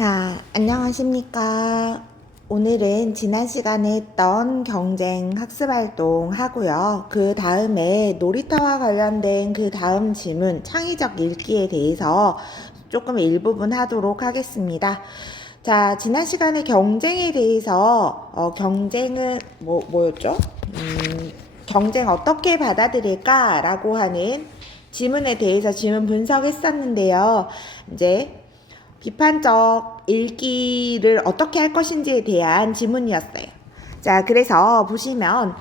자, 안녕하십니까. 오늘은 지난 시간에 했던 경쟁 학습활동 하고요. 그 다음에 놀이터와 관련된 그 다음 질문, 창의적 읽기에 대해서 조금 일부분 하도록 하겠습니다. 자, 지난 시간에 경쟁에 대해서, 경쟁은 뭐였죠? 경쟁 어떻게 받아들일까? 라고 하는 질문에 대해서 질문 분석했었는데요. 이제 비판적 읽기를 어떻게 할 것인지에 대한 질문이었어요. 자, 그래서 보시면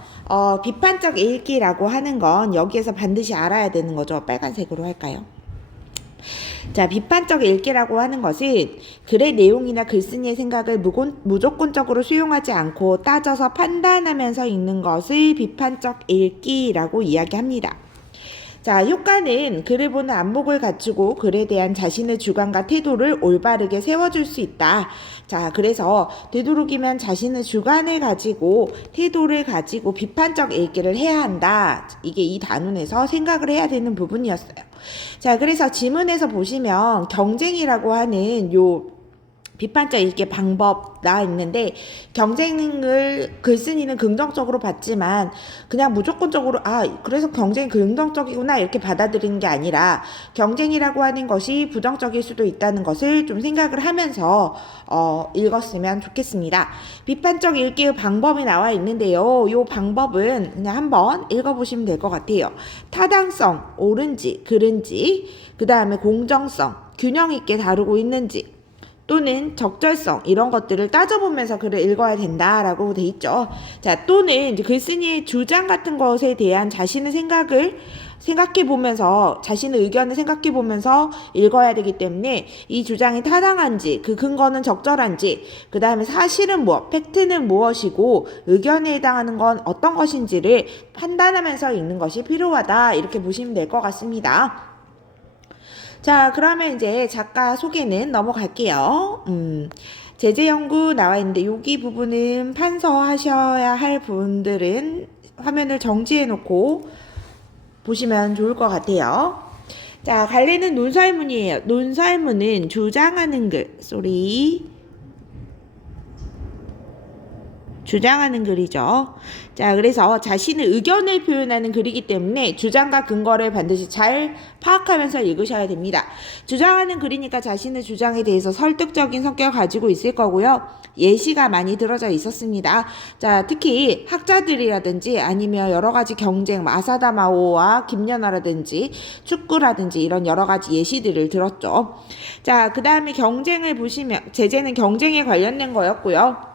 비판적 읽기라고 하는 건 여기에서 반드시 알아야 되는 거죠. 빨간색으로 할까요? 자, 비판적 읽기라고 하는 것은 글의 내용이나 글쓴이의 생각을 무조건적으로 수용하지 않고 따져서 판단하면서 읽는 것을 비판적 읽기라고 이야기합니다. 자, 효과는 글을 보는 안목을 갖추고 글에 대한 자신의 주관과 태도를 올바르게 세워줄 수 있다. 자, 그래서 되도록이면 자신의 주관을 가지고 태도를 가지고 비판적 읽기를 해야 한다. 이게 이 단원에서 생각을 해야 되는 부분이었어요. 자, 그래서 지문에서 보시면 경쟁이라고 하는 요 비판적 읽기 방법 나와 있는데, 경쟁을 글쓴이는 긍정적으로 봤지만 그냥 무조건적으로 그래서 경쟁이 긍정적이구나 이렇게 받아들이는 게 아니라 경쟁이라고 하는 것이 부정적일 수도 있다는 것을 좀 생각을 하면서 읽었으면 좋겠습니다. 비판적 읽기의 방법이 나와 있는데요. 이 방법은 그냥 한번 읽어보시면 될 것 같아요. 타당성, 옳은지, 그른지, 그 다음에 공정성, 균형 있게 다루고 있는지, 또는 적절성 이런 것들을 따져보면서 글을 읽어야 된다라고 돼 있죠. 자, 또는 이제 글쓴이의 주장 같은 것에 대한 자신의 생각을 생각해보면서 자신의 의견을 생각해보면서 읽어야 되기 때문에 이 주장이 타당한지, 그 근거는 적절한지, 그 다음에 사실은 팩트는 무엇이고 의견에 해당하는 건 어떤 것인지를 판단하면서 읽는 것이 필요하다, 이렇게 보시면 될 것 같습니다. 자, 그러면 이제 작가 소개는 넘어갈게요. 제재 연구 나와 있는데 여기 부분은 판서하셔야 할 분들은 화면을 정지해 놓고 보시면 좋을 것 같아요. 자, 갈래는 논설문이에요. 논설문은 주장하는 글, 주장하는 글이죠. 자, 그래서 자신의 의견을 표현하는 글이기 때문에 주장과 근거를 반드시 잘 파악하면서 읽으셔야 됩니다. 주장하는 글이니까 자신의 주장에 대해서 설득적인 성격을 가지고 있을 거고요. 예시가 많이 들어져 있었습니다. 자, 특히 학자들이라든지 아니면 여러 가지 경쟁, 아사다 마오와 김연아라든지 축구라든지 이런 여러 가지 예시들을 들었죠. 자, 그 다음에 경쟁을 보시면 제재는 경쟁에 관련된 거였고요.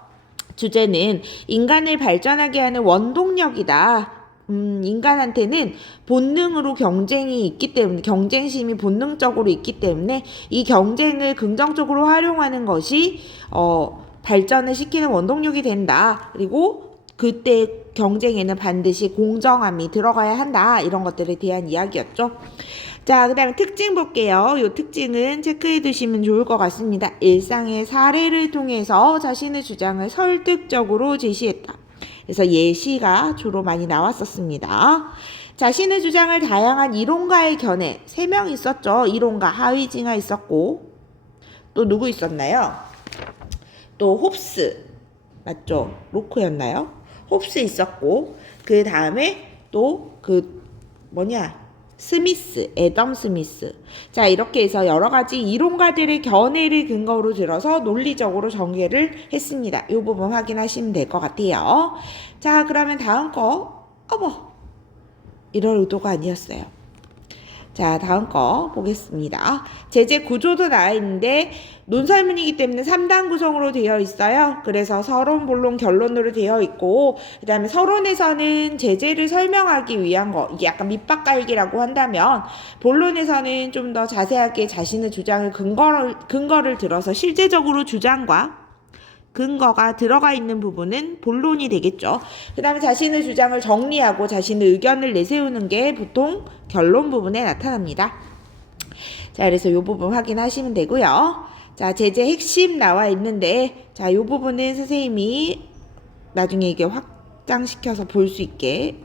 주제는 인간을 발전하게 하는 원동력이다. 인간한테는 본능으로 경쟁이 있기 때문에, 경쟁심이 본능적으로 있기 때문에 이 경쟁을 긍정적으로 활용하는 것이 발전을 시키는 원동력이 된다. 그리고 그때 경쟁에는 반드시 공정함이 들어가야 한다. 이런 것들에 대한 이야기였죠. 자, 그 다음에 특징 볼게요. 이 특징은 체크해 두시면 좋을 것 같습니다. 일상의 사례를 통해서 자신의 주장을 설득적으로 제시했다. 그래서 예시가 주로 많이 나왔었습니다. 자신의 주장을 다양한 이론가의 견해, 3명 있었죠. 이론가 하위징하 있었고, 또 누구 있었나요? 또 홉스, 맞죠? 로크였나요? 홉스 있었고, 그 다음에 또 스미스, 애덤 스미스. 자, 이렇게 해서 여러 가지 이론가들의 견해를 근거로 들어서 논리적으로 전개를 했습니다. 이 부분 확인하시면 될 것 같아요. 자, 그러면 다음 거. 이런 의도가 아니었어요. 자, 다음 거 보겠습니다. 제재 구조도 나와 있는데 논설문이기 때문에 3단 구성으로 되어 있어요. 그래서 서론, 본론, 결론으로 되어 있고, 그 다음에 서론에서는 제재를 설명하기 위한 거, 이게 약간 밑밥 깔기라고 한다면, 본론에서는 좀 더 자세하게 자신의 주장을 근거를 들어서 실제적으로 주장과 근거가 들어가 있는 부분은 본론이 되겠죠. 그 다음에 자신의 주장을 정리하고 자신의 의견을 내세우는 게 보통 결론 부분에 나타납니다. 자, 그래서 이 부분 확인하시면 되고요. 자, 제재 핵심 나와 있는데, 자, 이 부분은 선생님이 나중에 이게 확장시켜서 볼 수 있게.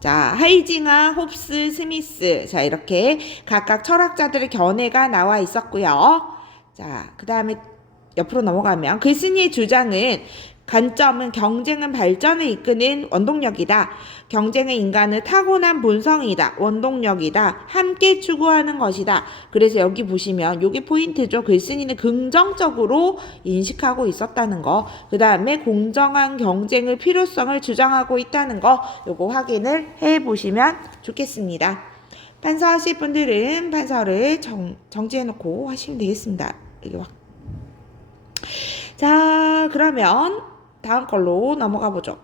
자, 하이징하, 홉스, 스미스. 자, 이렇게 각각 철학자들의 견해가 나와 있었고요. 자, 그 다음에 옆으로 넘어가면 글쓴이의 주장은 관점은 경쟁은 발전을 이끄는 원동력이다. 경쟁은 인간의 타고난 본성이다. 원동력이다. 함께 추구하는 것이다. 그래서 여기 보시면 이게 포인트죠. 글쓴이는 긍정적으로 인식하고 있었다는 거. 그 다음에 공정한 경쟁의 필요성을 주장하고 있다는 거. 요거 확인을 해보시면 좋겠습니다. 판서 하실 분들은 판서를 정지해놓고 하시면 되겠습니다. 이게 자, 그러면 다음 걸로 넘어가 보죠.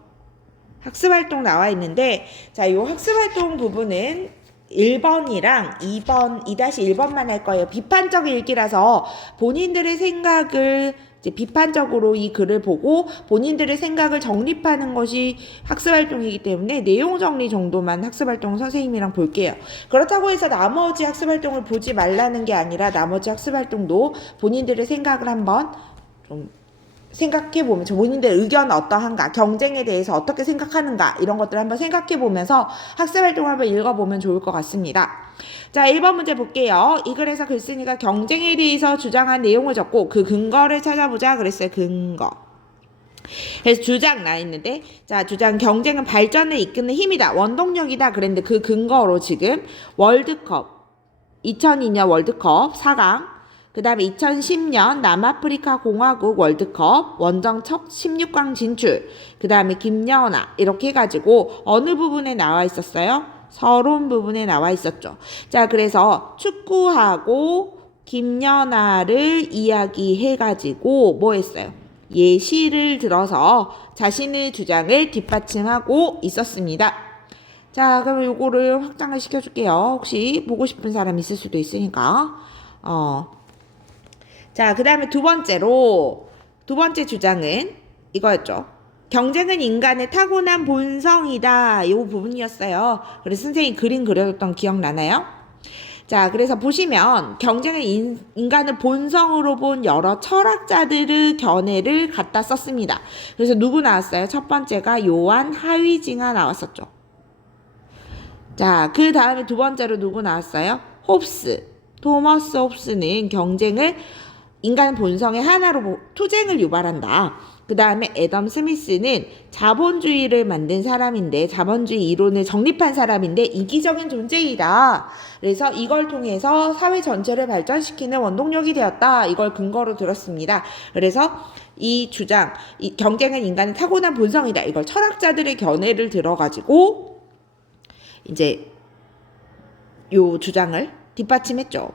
학습활동 나와 있는데, 자, 요 학습활동 부분은 1번이랑 2번, 2-1번만 할 거예요. 비판적 읽기라서 본인들의 생각을 이제 비판적으로 이 글을 보고 본인들의 생각을 정립하는 것이 학습활동이기 때문에 내용 정리 정도만 학습활동 선생님이랑 볼게요. 그렇다고 해서 나머지 학습활동을 보지 말라는 게 아니라 나머지 학습활동도 본인들의 생각을 한번 좀 생각해보면 본인들 의견은 어떠한가, 경쟁에 대해서 어떻게 생각하는가 이런 것들을 한번 생각해보면서 학습활동을 한번 읽어보면 좋을 것 같습니다. 자, 1번 문제 볼게요. 이 글에서 글쓴이가 경쟁에 대해서 주장한 내용을 적고 그 근거를 찾아보자 그랬어요. 근거. 그래서 주장 나 있는데, 자, 주장 경쟁은 발전을 이끄는 힘이다. 원동력이다 그랬는데 그 근거로 지금 월드컵 2002년 월드컵 4강, 그 다음에 2010년 남아프리카 공화국 월드컵 원정 첫 16강 진출, 그 다음에 김연아 이렇게 해가지고 어느 부분에 나와 있었어요? 서론 부분에 나와 있었죠. 자, 그래서 축구하고 김연아를 이야기해가지고 뭐 했어요? 예시를 들어서 자신의 주장을 뒷받침하고 있었습니다. 자, 그럼 요거를 확장을 시켜줄게요. 혹시 보고 싶은 사람 있을 수도 있으니까. 자, 그 다음에 두 번째 주장은 이거였죠. 경쟁은 인간의 타고난 본성이다. 이 부분이었어요. 그래서 선생님이 그림 그려줬던 기억나나요? 자, 그래서 보시면 경쟁은 인간의 본성으로 본 여러 철학자들의 견해를 갖다 썼습니다. 그래서 누구 나왔어요? 첫 번째가 요한 하위징하 나왔었죠. 자, 그 다음에 두 번째로 누구 나왔어요? 홉스. 토머스 홉스는 경쟁을 인간 본성의 하나로 투쟁을 유발한다. 그 다음에 애덤 스미스는 자본주의를 만든 사람인데, 자본주의 이론을 정립한 사람인데 이기적인 존재이다. 그래서 이걸 통해서 사회 전체를 발전시키는 원동력이 되었다. 이걸 근거로 들었습니다. 그래서 이 주장, 이 경쟁은 인간의 타고난 본성이다. 이걸 철학자들의 견해를 들어가지고 이제 요 주장을 뒷받침했죠.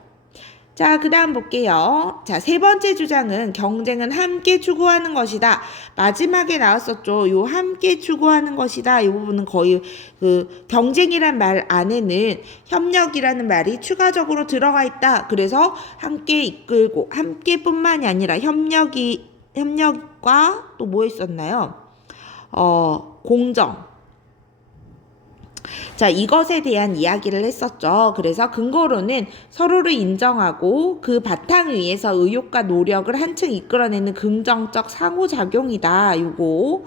자, 그 다음 볼게요. 자, 세 번째 주장은 경쟁은 함께 추구하는 것이다. 마지막에 나왔었죠. 요 함께 추구하는 것이다. 이 부분은 거의 그 경쟁이란 말 안에는 협력이라는 말이 추가적으로 들어가 있다. 그래서 함께 이끌고 함께뿐만이 아니라 협력과 또 뭐 있었나요? 공정. 자, 이것에 대한 이야기를 했었죠. 그래서 근거로는 서로를 인정하고 그 바탕 위에서 의욕과 노력을 한층 이끌어내는 긍정적 상호작용이다. 요거.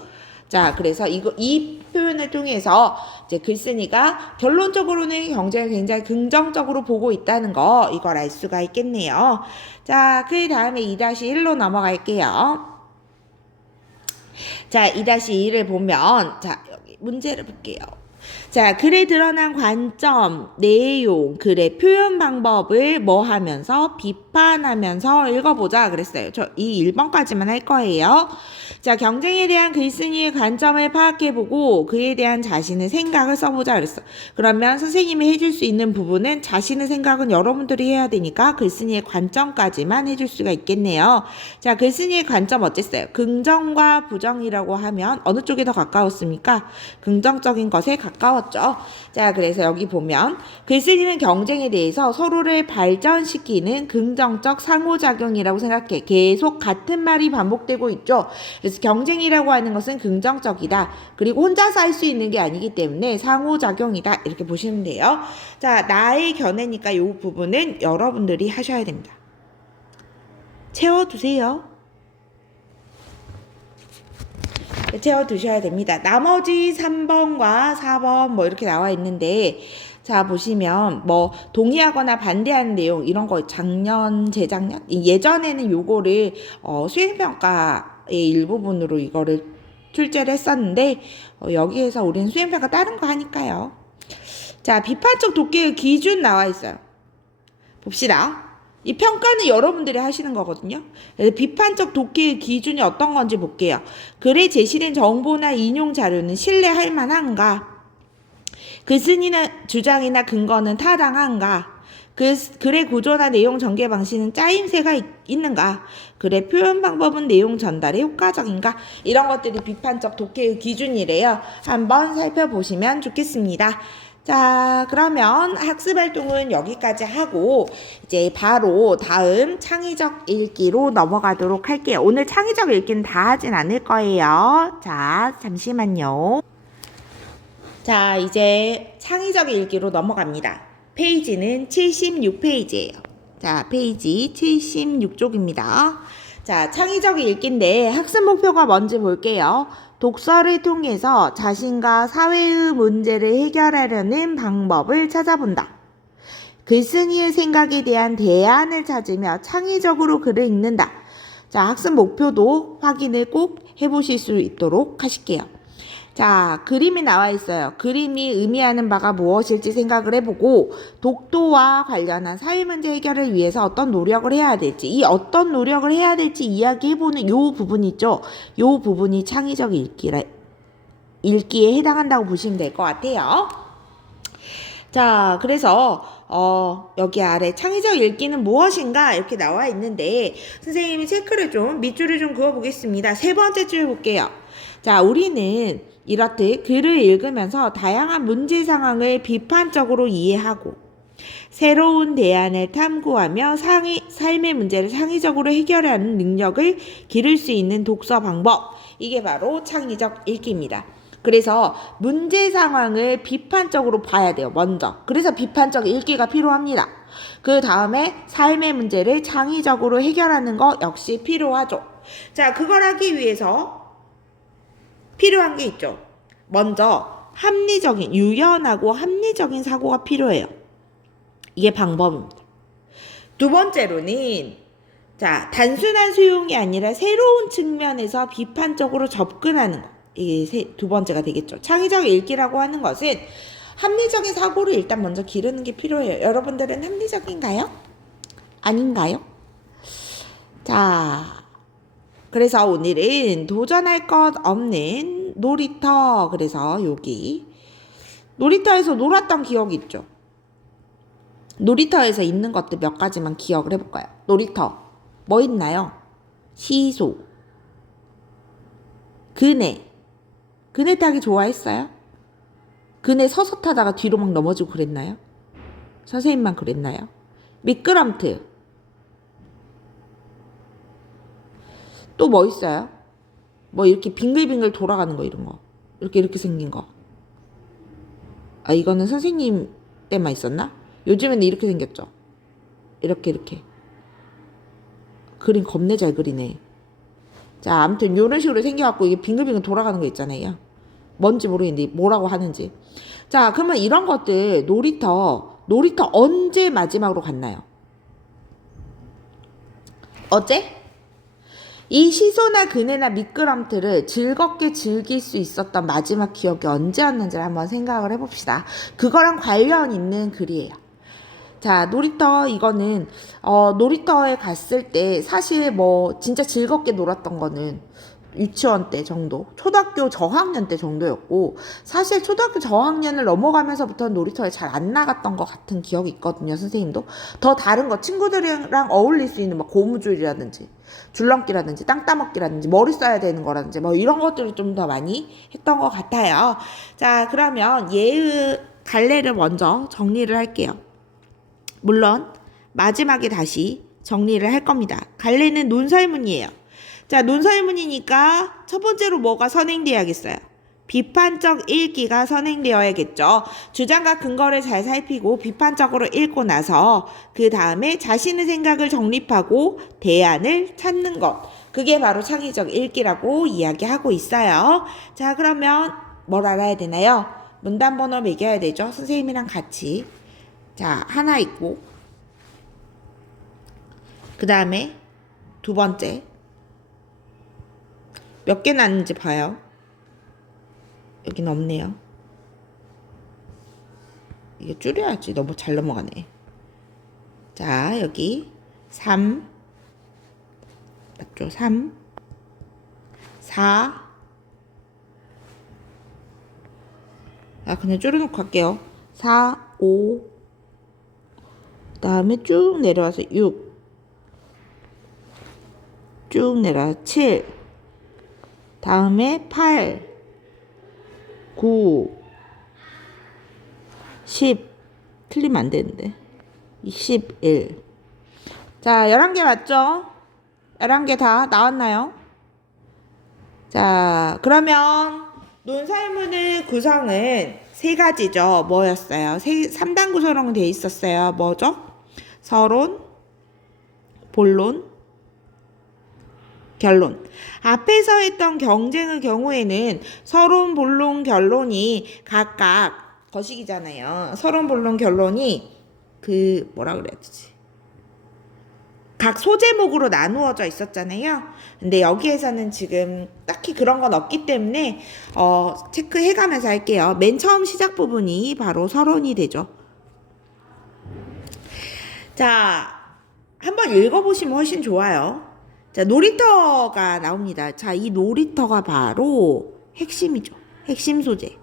자, 그래서 이 표현을 통해서 이제 글쓴이가 결론적으로는 경쟁을 굉장히 긍정적으로 보고 있다는 거, 이걸 알 수가 있겠네요. 자, 그 다음에 2-1로 넘어갈게요. 자, 2-2를 보면, 자, 여기 문제를 볼게요. 자, 글에 드러난 관점, 내용, 글의 표현 방법을 뭐 하면서 비판하면서 읽어보자 그랬어요. 이 1번까지만 할 거예요. 자, 경쟁에 대한 글쓴이의 관점을 파악해보고 그에 대한 자신의 생각을 써보자 그랬어. 그러면 선생님이 해줄 수 있는 부분은 자신의 생각은 여러분들이 해야 되니까 글쓴이의 관점까지만 해줄 수가 있겠네요. 자, 글쓴이의 관점 어땠어요? 긍정과 부정이라고 하면 어느 쪽이 더 가까웠습니까? 긍정적인 것에 가까웠죠. 자, 그래서 여기 보면 글쓴이는 경쟁에 대해서 서로를 발전시키는 긍정적 상호작용이라고 생각해. 계속 같은 말이 반복되고 있죠. 그래서 경쟁이라고 하는 것은 긍정적이다. 그리고 혼자서 할 수 있는 게 아니기 때문에 상호작용이다. 이렇게 보시면 돼요. 자, 나의 견해니까 이 부분은 여러분들이 하셔야 됩니다. 채워두세요. 채워두셔야 됩니다. 나머지 3번과 4번 뭐 이렇게 나와 있는데, 자, 보시면 뭐 동의하거나 반대하는 내용 이런 거 작년, 재작년 예전에는 요거를 수행평가의 일부분으로 이거를 출제를 했었는데 여기에서 우리는 수행평가 다른 거 하니까요. 자, 비판적 독해의 기준 나와 있어요. 봅시다. 이 평가는 여러분들이 하시는 거거든요. 그래서 비판적 독해의 기준이 어떤 건지 볼게요. 글에 제시된 정보나 인용 자료는 신뢰할 만한가? 그 쓴이나 주장이나 근거는 타당한가? 글의 구조나 내용 전개 방식은 짜임새가 있는가? 글의 표현 방법은 내용 전달에 효과적인가? 이런 것들이 비판적 독해의 기준이래요. 한번 살펴보시면 좋겠습니다. 자, 그러면 학습활동은 여기까지 하고 이제 바로 다음 창의적 읽기로 넘어가도록 할게요. 오늘 창의적 읽기는 다 하진 않을 거예요. 자, 잠시만요. 자, 이제 창의적 읽기로 넘어갑니다. 페이지는 76페이지예요. 자, 페이지 76쪽입니다. 자, 창의적 읽기인데 학습 목표가 뭔지 볼게요. 독서를 통해서 자신과 사회의 문제를 해결하려는 방법을 찾아본다. 글쓴이의 생각에 대한 대안을 찾으며 창의적으로 글을 읽는다. 자, 학습 목표도 확인을 꼭 해보실 수 있도록 하실게요. 자, 그림이 나와 있어요. 그림이 의미하는 바가 무엇일지 생각을 해보고 독도와 관련한 사회문제 해결을 위해서 어떤 노력을 해야 될지, 이 어떤 노력을 해야 될지 이야기해보는 요 부분이 있죠. 요 부분이 창의적 읽기에 해당한다고 보시면 될 것 같아요. 자, 그래서 여기 아래 창의적 읽기는 무엇인가 이렇게 나와 있는데 선생님이 체크를 좀 밑줄을 좀 그어보겠습니다. 세 번째 줄 볼게요. 자, 우리는 이렇듯 글을 읽으면서 다양한 문제 상황을 비판적으로 이해하고 새로운 대안을 탐구하며 삶의 문제를 창의적으로 해결하는 능력을 기를 수 있는 독서 방법. 이게 바로 창의적 읽기입니다. 그래서 문제 상황을 비판적으로 봐야 돼요. 먼저. 그래서 비판적 읽기가 필요합니다. 그 다음에 삶의 문제를 창의적으로 해결하는 거 역시 필요하죠. 자, 그걸 하기 위해서 필요한 게 있죠. 먼저 합리적인, 유연하고 합리적인 사고가 필요해요. 이게 방법입니다. 두 번째로는 자, 단순한 수용이 아니라 새로운 측면에서 비판적으로 접근하는 거. 이게 두 번째가 되겠죠. 창의적 읽기라고 하는 것은 합리적인 사고를 일단 먼저 기르는 게 필요해요. 여러분들은 합리적인가요? 아닌가요? 자, 그래서 오늘은 도전할 것 없는 놀이터. 그래서 여기 놀이터에서 놀았던 기억이 있죠. 놀이터에서 있는 것들 몇 가지만 기억을 해볼까요? 놀이터 뭐 있나요? 시소, 그네 타기 좋아했어요? 그네 서서 타다가 뒤로 막 넘어지고 그랬나요? 선생님만 그랬나요? 미끄럼틀 또 뭐 있어요? 뭐 이렇게 빙글빙글 돌아가는 거 이런 거 이렇게 생긴 거. 아, 이거는 선생님 때만 있었나? 요즘에는 이렇게 생겼죠. 이렇게 그림 겁내 잘 그리네. 자, 아무튼 이런 식으로 생겨갖고 이게 빙글빙글 돌아가는 거 있잖아요. 뭔지 모르겠는데 뭐라고 하는지. 자, 그러면 이런 것들 놀이터 언제 마지막으로 갔나요? 어제? 이 시소나 그네나 미끄럼틀을 즐겁게 즐길 수 있었던 마지막 기억이 언제였는지를 한번 생각을 해봅시다. 그거랑 관련 있는 글이에요. 자, 놀이터 이거는 놀이터에 갔을 때 사실 뭐 진짜 즐겁게 놀았던 거는 유치원 때 정도, 초등학교 저학년 때 정도였고 사실 초등학교 저학년을 넘어가면서부터는 놀이터에 잘 안 나갔던 것 같은 기억이 있거든요. 선생님도 더 다른 거 친구들이랑 어울릴 수 있는 막 고무줄이라든지 줄넘기라든지 땅 따먹기라든지 머리 써야 되는 거라든지 뭐 이런 것들을 좀 더 많이 했던 것 같아요. 자, 그러면 예의 갈래를 먼저 정리를 할게요. 물론 마지막에 다시 정리를 할 겁니다. 갈래는 논설문이에요. 자, 논설문이니까 첫 번째로 뭐가 선행돼야겠어요? 비판적 읽기가 선행되어야겠죠. 주장과 근거를 잘 살피고 비판적으로 읽고 나서 그 다음에 자신의 생각을 정립하고 대안을 찾는 것. 그게 바로 창의적 읽기라고 이야기하고 있어요. 자, 그러면 뭘 알아야 되나요? 문단 번호 매겨야 되죠. 선생님이랑 같이. 자, 하나 있고, 그 다음에 두 번째. 몇 개 났는지 봐요. 여긴 없네요. 이게 줄여야지. 너무 잘 넘어가네. 자, 여기 3 맞죠? 3 4 그냥 줄여놓고 할게요. 4 5 그 다음에 쭉 내려와서 6 쭉 내려와 7 다음에 8 9 10 틀리면 안 되는데 21 자 11개 맞죠? 11개 다 나왔나요? 자 그러면 논설문의 구성은 세 가지죠. 뭐였어요? 3단 구성으로 되어 있었어요. 뭐죠? 서론, 본론, 결론. 앞에서 했던 경쟁의 경우에는 서론, 본론, 결론이 각각 거식이잖아요. 서론, 본론, 결론이 뭐라 그래야 되지? 각 소제목으로 나누어져 있었잖아요. 근데 여기에서는 지금 딱히 그런 건 없기 때문에 체크해가면서 할게요. 맨 처음 시작 부분이 바로 서론이 되죠. 자, 한번 읽어보시면 훨씬 좋아요. 자, 놀이터가 나옵니다. 자, 이 놀이터가 바로 핵심이죠. 핵심 소재.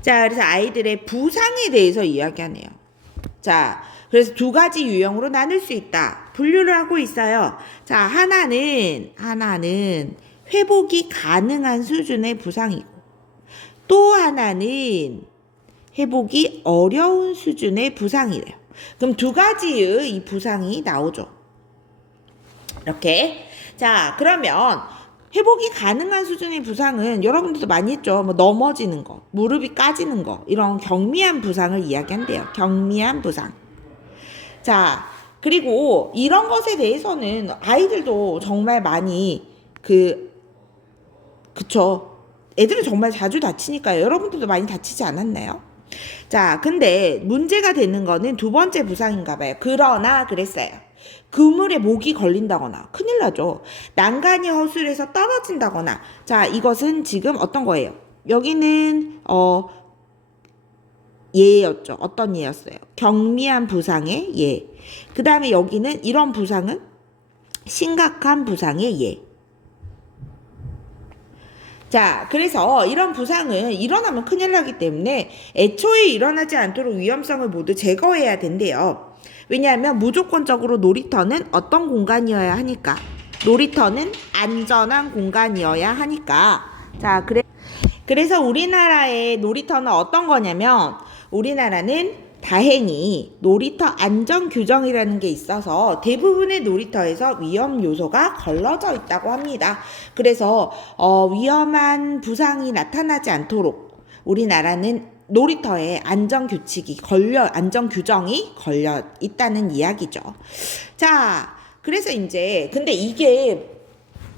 자, 그래서 아이들의 부상에 대해서 이야기하네요. 자, 그래서 두 가지 유형으로 나눌 수 있다. 분류를 하고 있어요. 자, 하나는 회복이 가능한 수준의 부상이고, 또 하나는 회복이 어려운 수준의 부상이래요. 그럼 두 가지의 이 부상이 나오죠. 이렇게. 자, 그러면 회복이 가능한 수준의 부상은 여러분들도 많이 했죠. 뭐 넘어지는 거, 무릎이 까지는 거, 이런 경미한 부상을 이야기한대요. 경미한 부상. 자, 그리고 이런 것에 대해서는 아이들도 정말 많이 그쵸. 애들은 정말 자주 다치니까요. 여러분들도 많이 다치지 않았나요? 자, 근데 문제가 되는 거는 두 번째 부상인가 봐요. 그러나 그랬어요. 그물에 목이 걸린다거나 큰일 나죠. 난간이 허술해서 떨어진다거나. 자, 이것은 지금 어떤 거예요? 여기는 예였죠. 어떤 예였어요? 경미한 부상의 예. 그 다음에 여기는 이런 부상은 심각한 부상의 예. 자, 그래서 이런 부상은 일어나면 큰일 나기 때문에 애초에 일어나지 않도록 위험성을 모두 제거해야 된대요. 왜냐하면 무조건적으로 놀이터는 어떤 공간이어야 하니까. 놀이터는 안전한 공간이어야 하니까. 자, 그래서 우리나라의 놀이터는 어떤 거냐면 우리나라는 다행히 놀이터 안전 규정이라는 게 있어서 대부분의 놀이터에서 위험 요소가 걸러져 있다고 합니다. 그래서 위험한 부상이 나타나지 않도록 우리나라는 놀이터에 안전 규정이 걸려 있다는 이야기죠. 자, 그래서 이제 근데 이게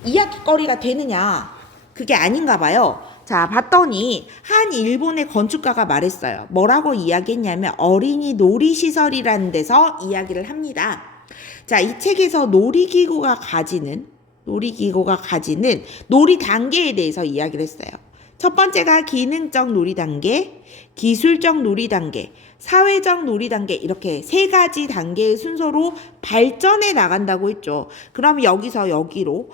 이야기거리가 되느냐? 그게 아닌가 봐요. 자, 봤더니 한 일본의 건축가가 말했어요. 뭐라고 이야기했냐면 어린이 놀이시설이라는 데서 이야기를 합니다. 자, 이 책에서 놀이기구가 가지는 놀이 단계에 대해서 이야기를 했어요. 첫 번째가 기능적 놀이 단계, 기술적 놀이 단계, 사회적 놀이 단계 이렇게 세 가지 단계의 순서로 발전해 나간다고 했죠. 그럼 여기서 여기로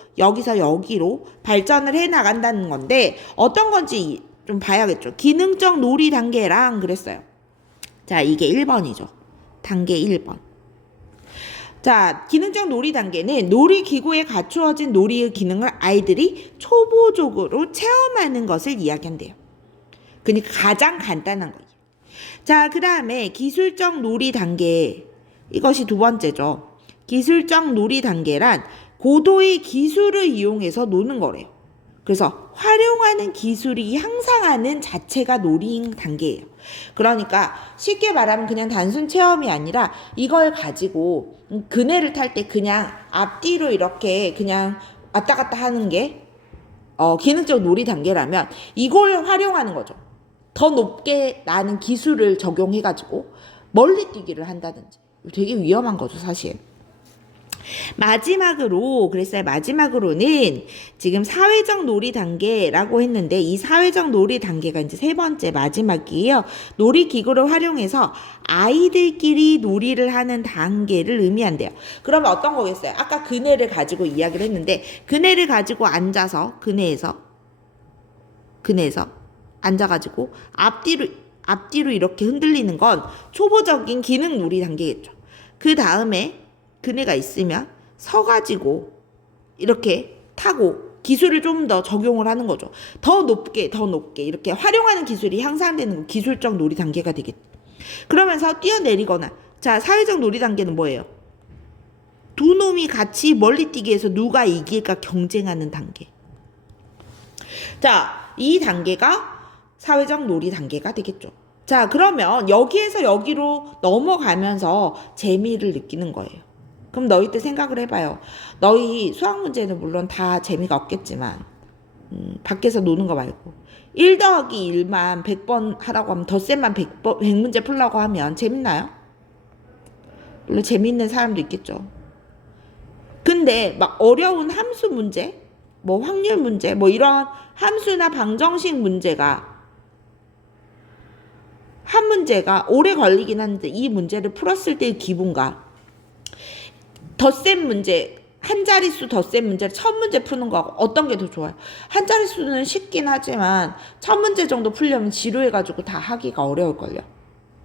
발전을 해 나간다는 건데 어떤 건지 좀 봐야겠죠. 기능적 놀이 단계랑 그랬어요. 자, 이게 1번이죠. 단계 1번. 자, 기능적 놀이 단계는 놀이기구에 갖추어진 놀이의 기능을 아이들이 초보적으로 체험하는 것을 이야기한대요. 그러니까 가장 간단한 거예요. 자, 그 다음에 기술적 놀이 단계. 이것이 두 번째죠. 기술적 놀이 단계란 고도의 기술을 이용해서 노는 거래요. 그래서 활용하는 기술이 향상하는 자체가 놀이 단계예요. 그러니까 쉽게 말하면 그냥 단순 체험이 아니라 이걸 가지고 그네를 탈 때 그냥 앞뒤로 이렇게 그냥 왔다 갔다 하는 게 기능적 놀이 단계라면 이걸 활용하는 거죠. 더 높게 나는 기술을 적용해가지고 멀리 뛰기를 한다든지. 되게 위험한 거죠, 사실. 마지막으로는 지금 사회적 놀이 단계라고 했는데 이 사회적 놀이 단계가 이제 세 번째 마지막이에요. 놀이기구를 활용해서 아이들끼리 놀이를 하는 단계를 의미한대요. 그러면 어떤 거겠어요? 아까 그네를 가지고 이야기를 했는데 그네를 가지고 앉아서 그네에서 앉아가지고 앞뒤로 이렇게 흔들리는 건 초보적인 기능 놀이 단계겠죠. 그 다음에 그네가 있으면 서가지고 이렇게 타고 기술을 좀 더 적용을 하는 거죠. 더 높게 이렇게 활용하는 기술이 향상되는 거 기술적 놀이 단계가 되겠죠. 그러면서 뛰어내리거나 자 사회적 놀이 단계는 뭐예요? 두 놈이 같이 멀리 뛰기 위해서 누가 이길까 경쟁하는 단계. 자, 이 단계가 사회적 놀이 단계가 되겠죠. 자, 그러면 여기에서 여기로 넘어가면서 재미를 느끼는 거예요. 그럼 너희들 생각을 해봐요. 너희 수학 문제는 물론 다 재미가 없겠지만 밖에서 노는 거 말고 1 더하기 1만 100번 하라고 하면 덧셈만 100문제 풀라고 하면 재밌나요? 물론 재밌는 사람도 있겠죠. 근데 막 어려운 함수 문제, 뭐 확률 문제, 뭐 이런 함수나 방정식 문제가 한 문제가 오래 걸리긴 하는데 이 문제를 풀었을 때의 기분과 덧셈 문제, 한 자릿수 덧셈 문제를 첫 문제 푸는 거하고 어떤 게 더 좋아요? 한 자릿수는 쉽긴 하지만 첫 문제 정도 풀려면 지루해가지고 다 하기가 어려울걸요.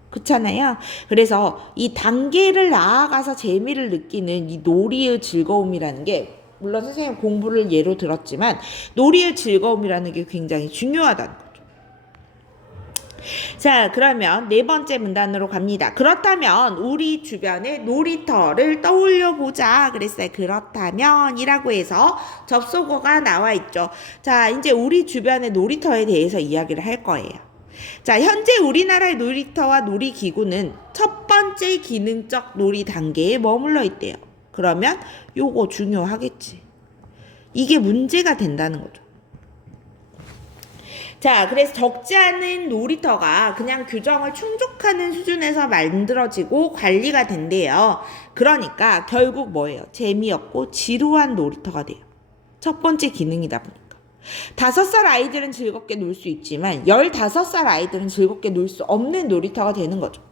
그렇잖아요. 그래서 이 단계를 나아가서 재미를 느끼는 이 놀이의 즐거움이라는 게 물론 선생님 공부를 예로 들었지만 놀이의 즐거움이라는 게 굉장히 중요하다는 거죠. 자, 그러면 네 번째 문단으로 갑니다. 그렇다면 우리 주변의 놀이터를 떠올려 보자 그랬어요. 그렇다면이라고 해서 접속어가 나와 있죠. 자, 이제 우리 주변의 놀이터에 대해서 이야기를 할 거예요. 자, 현재 우리나라의 놀이터와 놀이기구는 첫 번째 기능적 놀이 단계에 머물러 있대요. 그러면 요거 중요하겠지. 이게 문제가 된다는 거죠. 자, 그래서 적지 않은 놀이터가 그냥 규정을 충족하는 수준에서 만들어지고 관리가 된대요. 그러니까 결국 뭐예요? 재미없고 지루한 놀이터가 돼요. 첫 번째 기능이다 보니까. 5살 아이들은 즐겁게 놀 수 있지만 15살 아이들은 즐겁게 놀 수 없는 놀이터가 되는 거죠.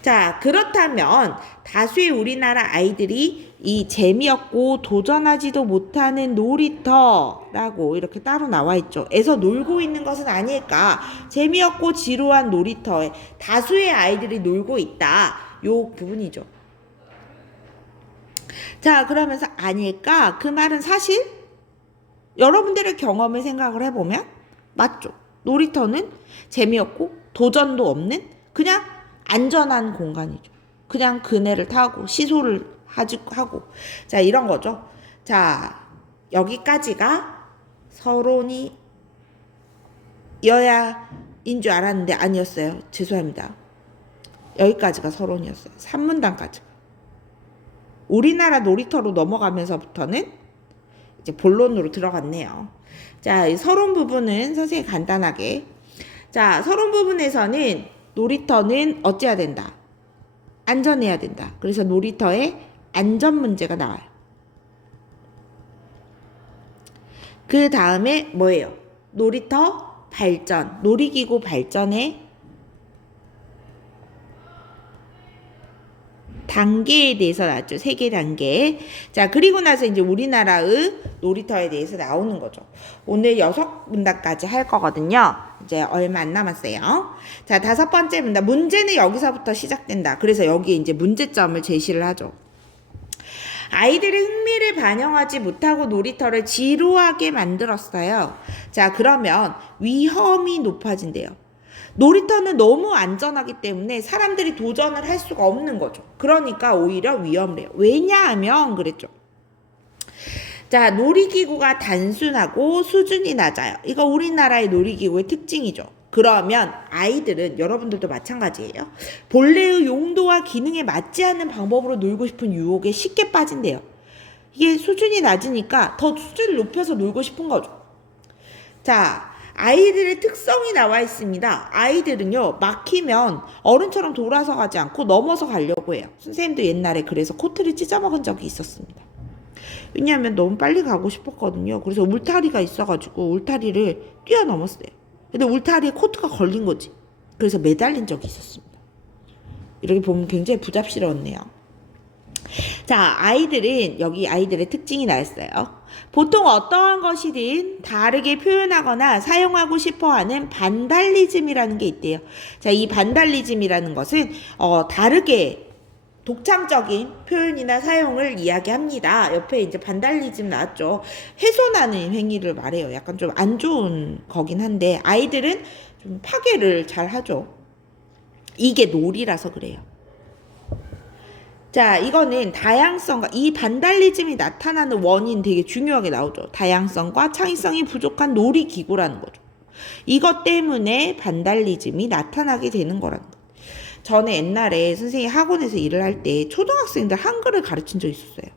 자, 그렇다면 다수의 우리나라 아이들이 이 재미없고 도전하지도 못하는 놀이터라고 이렇게 따로 나와 있죠. 에서 놀고 있는 것은 아닐까? 재미없고 지루한 놀이터에 다수의 아이들이 놀고 있다. 요 부분이죠. 자, 그러면서 아닐까? 그 말은 사실 여러분들의 경험을 생각을 해보면 맞죠. 놀이터는 재미없고 도전도 없는 그냥 안전한 공간이죠. 그냥 그네를 타고 시소를 하고 자 이런 거죠. 자 여기까지가 서론이 여야인 줄 알았는데 아니었어요. 죄송합니다. 여기까지가 서론이었어요. 3문단까지. 우리나라 놀이터로 넘어가면서부터는 이제 본론으로 들어갔네요. 자, 이 서론 부분은 선생님이 간단하게 자 서론 부분에서는 놀이터는 어찌해야 된다? 안전해야 된다. 그래서 놀이터에 안전 문제가 나와요. 그 다음에 뭐예요? 놀이터 발전, 놀이기구 발전의 단계에 대해서 나왔죠. 3개 단계. 자, 그리고 나서 이제 우리나라의 놀이터에 대해서 나오는 거죠. 오늘 6문단까지 할 거거든요. 이제 얼마 안 남았어요. 자, 5번째 문단. 문제는 여기서부터 시작된다. 그래서 여기에 이제 문제점을 제시를 하죠. 아이들의 흥미를 반영하지 못하고 놀이터를 지루하게 만들었어요. 자, 그러면 위험이 높아진대요. 놀이터는 너무 안전하기 때문에 사람들이 도전을 할 수가 없는 거죠. 그러니까 오히려 위험해요. 왜냐하면 그랬죠. 자, 놀이기구가 단순하고 수준이 낮아요. 이거 우리나라의 놀이기구의 특징이죠. 그러면 아이들은 여러분들도 마찬가지예요. 본래의 용도와 기능에 맞지 않는 방법으로 놀고 싶은 유혹에 쉽게 빠진대요. 이게 수준이 낮으니까 더 수준을 높여서 놀고 싶은 거죠. 자, 아이들의 특성이 나와 있습니다. 아이들은요, 막히면 어른처럼 돌아서 가지 않고 넘어서 가려고 해요. 선생님도 옛날에 그래서 코트를 찢어먹은 적이 있었습니다. 왜냐하면 너무 빨리 가고 싶었거든요. 그래서 울타리가 있어가지고 울타리를 뛰어넘었어요. 근데 울타리에 코트가 걸린 거지. 그래서 매달린 적이 있었습니다. 이렇게 보면 굉장히 부잡스러웠네요. 자, 아이들은 여기 아이들의 특징이 나왔어요. 보통 어떠한 것이든 다르게 표현하거나 사용하고 싶어하는 반달리즘이라는 게 있대요. 자, 이 반달리즘이라는 것은 다르게 독창적인 표현이나 사용을 이야기합니다. 옆에 이제 반달리즘 나왔죠. 훼손하는 행위를 말해요. 약간 좀 안 좋은 거긴 한데 아이들은 좀 파괴를 잘 하죠. 이게 놀이라서 그래요. 자, 이거는 다양성과 이 반달리즘이 나타나는 원인 되게 중요하게 나오죠. 다양성과 창의성이 부족한 놀이기구라는 거죠. 이것 때문에 반달리즘이 나타나게 되는 거라는 거예요. 저는 옛날에 선생님 학원에서 일을 할 때 초등학생들 한글을 가르친 적 있었어요.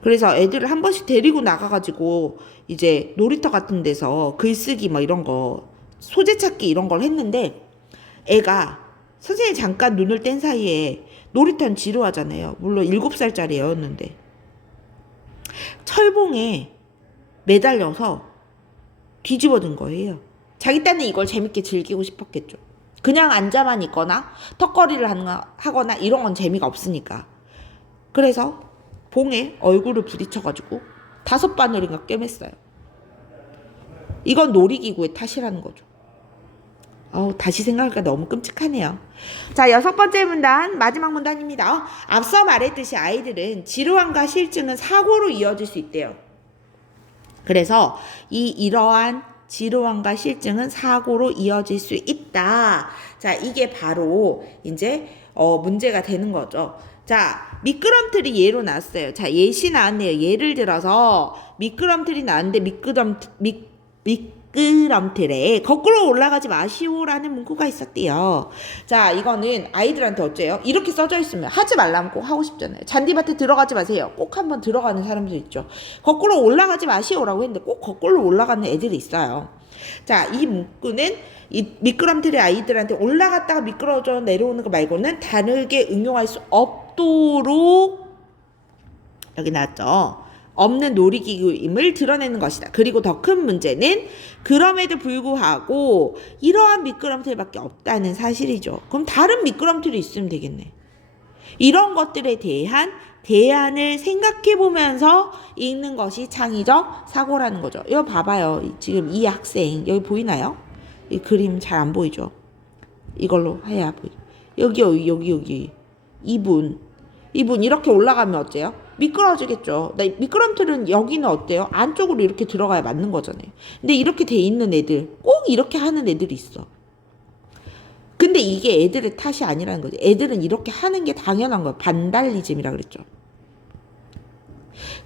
그래서 애들을 한 번씩 데리고 나가가지고 이제 놀이터 같은 데서 글쓰기 뭐 이런 거 소재 찾기 이런 걸 했는데 애가 선생님이 잠깐 눈을 뗀 사이에 놀이터는 지루하잖아요. 물론 7살짜리 애였는데 철봉에 매달려서 뒤집어진 거예요. 자기 딴에 이걸 재밌게 즐기고 싶었겠죠. 그냥 앉아만 있거나 턱걸이를 하거나 이런 건 재미가 없으니까. 그래서 봉에 얼굴을 부딪혀가지고 5바늘인가 꿰맸어요. 이건 놀이기구의 탓이라는 거죠. 다시 생각하니까 너무 끔찍하네요. 자, 6번째 문단, 마지막 문단입니다. 앞서 말했듯이 아이들은 지루함과 실증은 사고로 이어질 수 있대요. 그래서 이러한 지루함과 실증은 사고로 이어질 수 있다. 자, 이게 바로 이제 문제가 되는 거죠. 자, 미끄럼틀이 예로 나왔어요. 자, 예시 나왔네요. 예를 들어서 미끄럼틀이 나왔는데 미끄럼틀에 거꾸로 올라가지 마시오라는 문구가 있었대요. 자, 이거는 아이들한테 어째요? 이렇게 써져 있으면 하지 말라면 꼭 하고 싶잖아요. 잔디밭에 들어가지 마세요. 꼭 한번 들어가는 사람도 있죠. 거꾸로 올라가지 마시오라고 했는데 꼭 거꾸로 올라가는 애들이 있어요. 자, 이 문구는 이 미끄럼틀의 아이들한테 올라갔다가 미끄러져 내려오는 거 말고는 다르게 응용할 수 없도록 여기 나왔죠. 없는 놀이기구임을 드러내는 것이다. 그리고 더 큰 문제는 그럼에도 불구하고 이러한 미끄럼틀밖에 없다는 사실이죠. 그럼 다른 미끄럼틀이 있으면 되겠네. 이런 것들에 대한 대안을 생각해 보면서 읽는 것이 창의적 사고라는 거죠. 이거 봐봐요. 지금 이 학생 여기 보이나요? 이 그림 잘 안 보이죠? 이걸로 해야 보이죠. 여기 이분 이렇게 올라가면 어때요? 미끄러지겠죠. 미끄럼틀은 여기는 어때요? 안쪽으로 이렇게 들어가야 맞는 거잖아요. 근데 이렇게 돼 있는 애들 꼭 이렇게 하는 애들이 있어. 근데 이게 애들의 탓이 아니라는 거지. 애들은 이렇게 하는 게 당연한 거예요. 반달리즘이라 그랬죠.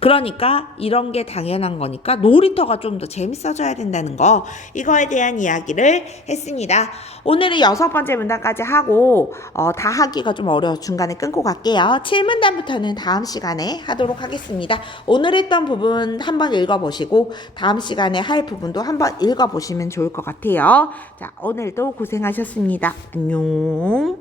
그러니까 이런 게 당연한 거니까 놀이터가 좀 더 재밌어져야 된다는 거, 이거에 대한 이야기를 했습니다. 오늘은 6번째 문단까지 하고 다 하기가 좀 어려워서 중간에 끊고 갈게요. 7문단부터는 다음 시간에 하도록 하겠습니다. 오늘 했던 부분 한번 읽어보시고 다음 시간에 할 부분도 한번 읽어보시면 좋을 것 같아요. 자, 오늘도 고생하셨습니다. 안녕.